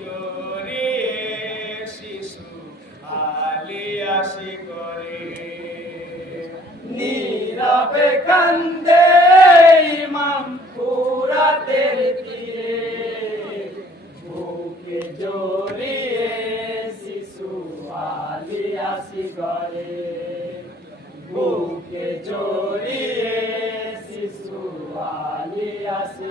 জড়িয়ে শিশু আলিয়াসি করে নীরবে কান্দে ইমাম ফুরাতের তীরে বুকে জড়িয়ে শিশু আলি আসি বুকে জড়িয়ে শিশু আলি আসি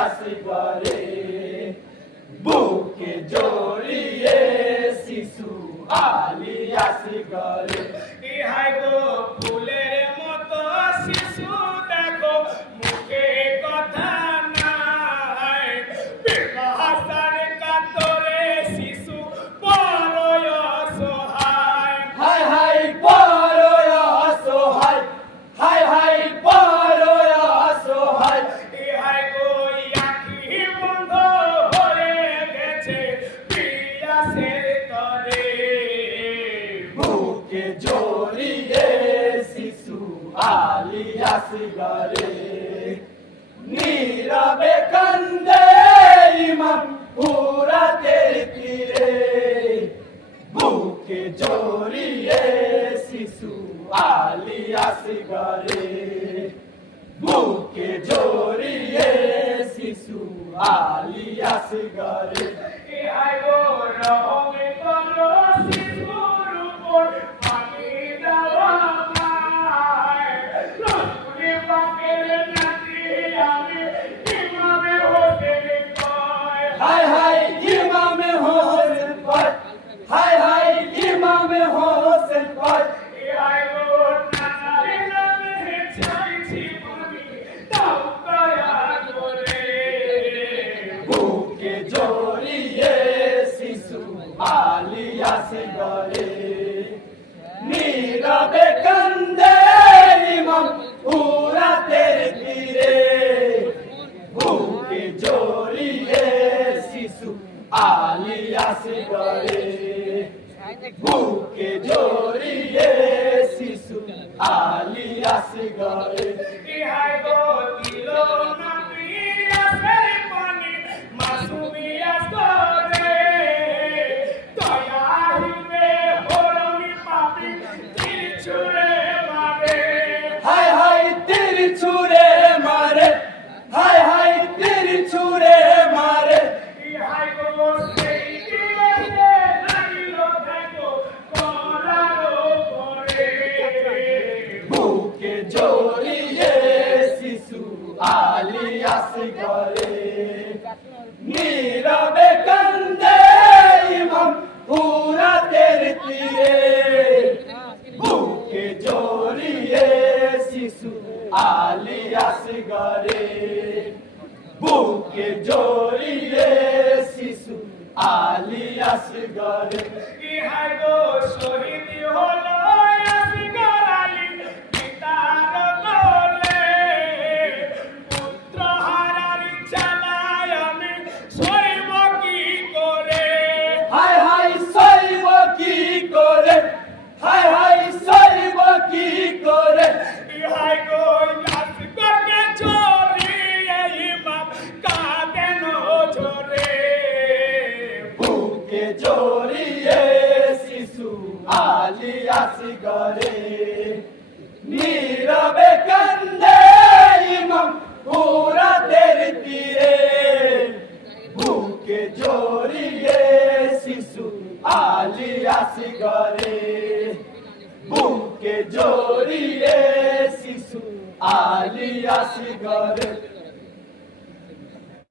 আসি গরে বুকে জড়িয়ে শিশু আলি আলিয়াস গরে নীরবে কান্দে ইমাম পুরাতের তীরে। বুকে জড়িয়ে শিশু আলিয়াস গরে আলিয়াস গরে নীরবে কান্দে ইমাম পুরাতের তীরে বুকে জড়িয়ে শিশু আলিয়াস গরে বুকে জড়িয়ে শিশু আলিয়াস গরে ইহাই গো জড়িয়ে শিশু আলিয়াস করে নীরবে কান্দে ইমাম পুরাতের তীরে। বুকে জড়িয়ে শিশু আলিয়াস করে বুকে জড়িয়ে শিশু আলিয়াস করে ইহাই গো, শহীদ হলো জড়িয়ে শিশু আলিয়াস করে নীরবে কান্দে ইমাম পুরাতের তীরে। বুকে জড়িয়ে শিশু আলিয়াস করে বুকে জড়িয়ে শিশু আলিয়াস করে